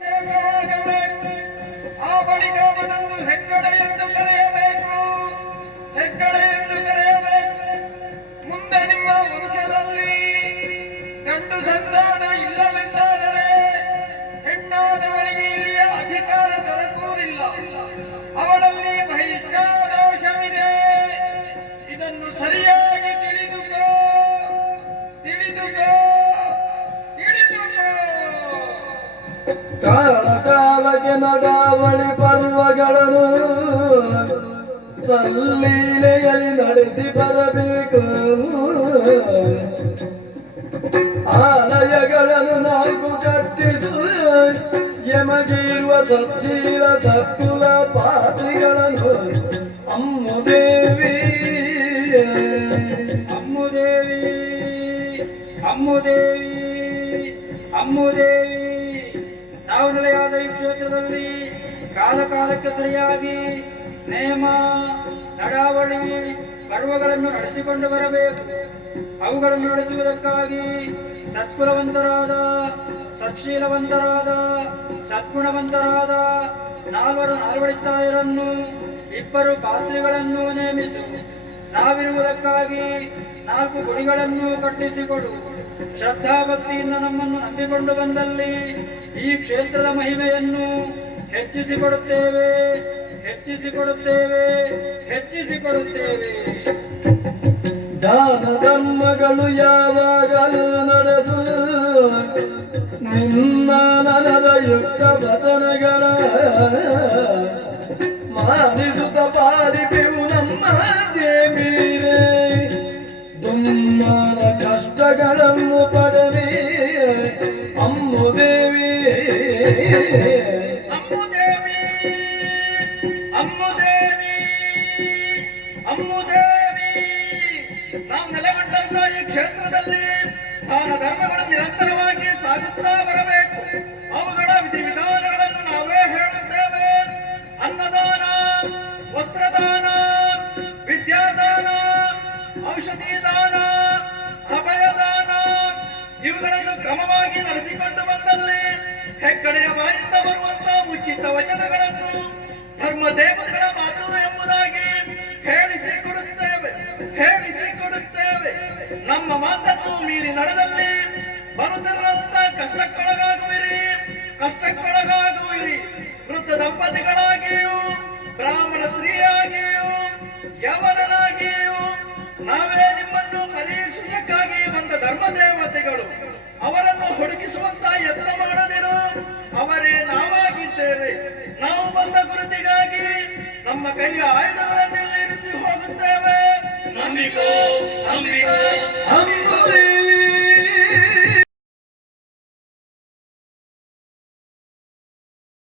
ಆ ಬಳಿಕ ಅವನನ್ನು ಹೆಗ್ಗಡೆ ಎಂದು ಕರೆಯಬೇಕು. ಹೆಗ್ಗಡೆ ಎಂದು ಕರೆಯಬೇಕು. ಮುಂದೆ ನಿಮ್ಮ ವಂಶದಲ್ಲಿ ಗಂಡು ಸಂತಾನ ಇಲ್ಲವೆಂದಾದರೆ ಹೆಣ್ಣಾದವಳಿಗೆ ಇಲ್ಲಿಯ ಅಧಿಕಾರ ದೊರಕುವುದಿಲ್ಲ. ಅವಳಲ್ಲಿ ಬಹಿಷ್ಕಾರ ದೋಷವಿದೆ. ಇದನ್ನು ಸರಿಯಾಗಿ ತಿಳಿದುಕೋ. ಕಾಲ ಕಾಲಕ್ಕೆ ನಡಾವಳಿ ಪರ್ವಗಳನ್ನು ಸಲ್ಲೀಲೆಯಲ್ಲಿ ನಡೆಸಿ ಬರಬೇಕು. ಆಲಯಗಳನ್ನು ನಾಲ್ಕು ಕಟ್ಟಿಸು ಯಮಗಿರುವ ಸತ್ಶೀಲ ಸತ್ಕುಲ ಪಾತ್ರಿಗಳನ್ನು ಅಮ್ಮುದೇವಿ ಅಮ್ಮುದೇವಿ ಅಮ್ಮುದೇವಿ ಅಮ್ಮುದೇವಿ ನಾವು ನೆಲೆಯಾದ ಈ ಕ್ಷೇತ್ರದಲ್ಲಿ ಕಾಲ ಕಾಲಕ್ಕೆ ಸರಿಯಾಗಿ ನೇಮ ನಡಾವಳಿ ಪರ್ವಗಳನ್ನು ನಡೆಸಿಕೊಂಡು ಬರಬೇಕು. ಅವುಗಳನ್ನು ನಡೆಸುವುದಕ್ಕಾಗಿ ಸತ್ಕುಲವಂತರಾದ ಸತ್ಶೀಲವಂತರಾದ ಸದ್ಗುಣವಂತರಾದ ನಾಲ್ವಡಿತಾಯರನ್ನು ಇಬ್ಬರು ಪಾತ್ರಿಗಳನ್ನು ನೇಮಿಸು. ನಾವಿರುವುದಕ್ಕಾಗಿ 4 ಗುಡಿಗಳನ್ನು ಕಟ್ಟಿಸಿಕೊಡು. ಶ್ರದ್ಧಾಭಕ್ತಿಯಿಂದ ನಮ್ಮನ್ನು ನಂಬಿಕೊಂಡು ಬಂದಲ್ಲಿ ಈ ಕ್ಷೇತ್ರದ ಮಹಿಮೆಯನ್ನು ಹೆಚ್ಚಿಸಿಕೊಡುತ್ತೇವೆ ಹೆಚ್ಚಿಸಿಕೊಡುತ್ತೇವೆ ಹೆಚ್ಚಿಸಿಕೊಡುತ್ತೇವೆ. ದಾನ ಧರ್ಮಗಳು ಯಾವಾಗಲೂ ನಡೆಸು. ನಿಮ್ಮ ನನದ ಯುಕ್ತ ವಚನಗಳ ಮಾನಿಸುತ್ತ ಪಾಲಿಪೆವು ನಮ್ಮ ದೇವೀರೇ. ದುಮ್ಮನ ಕಷ್ಟಗಳನ್ನು ಪಡೆವಿ ಅಮ್ಮುದೇವಿ ಅಮ್ಮುದೇವಿ ಅಮ್ಮುದೇವಿ ಅಮ್ಮುದೇವಿ. ನಾವು ನೆಲೆಗೊಂಡಂತ ಈ ಕ್ಷೇತ್ರದಲ್ಲಿ ದಾನ ಧರ್ಮಗಳು ನಿರಂತರವಾಗಿ ಸಾಗುತ್ತಾ ಬರಬೇಕು. ಅವುಗಳ ವಿಧಿವಿಧಾನಗಳನ್ನು ನಾವೇ ಹೇಳುತ್ತೇವೆ. ಅನ್ನದಾನ, ವಸ್ತ್ರದಾನ, ವಿದ್ಯಾದಾನ, ಔಷಧಿ ದಾನ, ಅಭಯದಾನ ಇವುಗಳನ್ನು ಕ್ರಮವಾಗಿ ನಡೆಸಿಕೊಂಡು ಬಂದಲ್ಲಿ ಹೆಗ್ಗಡೆಯ ಬಾಯಿಂದ ಬರುವಂತಹ ಉಚಿತ ವಚನಗಳನ್ನು ಧರ್ಮ ದೇವತೆಗಳ ಮಾತು ಎಂಬುದಾಗಿ ಹೇಳಿಸಿಕೊಡುತ್ತೇವೆ. ನಮ್ಮ ಮಾತನ್ನು ಮೀರಿ ನಡೆದಲ್ಲಿ ಬರುತ್ತಿರುವಂತಹ ಕಷ್ಟಕ್ಕೊಳಗಾಗುವಿರಿ. ವೃದ್ಧ ದಂಪತಿಗಳಾಗಿಯೂ ಬ್ರಾಹ್ಮಣ ಸ್ತ್ರೀಯಾಗಿಯೂ ಯವನನಾಗಿಯೂ ನಾವೇ ನಿಮ್ಮನ್ನು ಪರೀಕ್ಷೆಯಕ್ಕಾಗಿ ಬಂದ ಧರ್ಮ ದೇವತೆಗಳು. ಅವರನ್ನು ಹುಡುಕಿಸುವಂತ ಯತ್ನ ಮಾಡದಿರು. ಅವರೇ ನಾವಾಗಿದ್ದೇವೆ. ನಾವು ಬಂದ ಗುರುತಿಗಾಗಿ ನಮ್ಮ ಕೈಯ ಆಯುಧಗಳನ್ನು ಇರಿಸಿ ಹೋಗುತ್ತೇವೆ. ನಂಬಿಕೋ ನಂಬಿಕೋ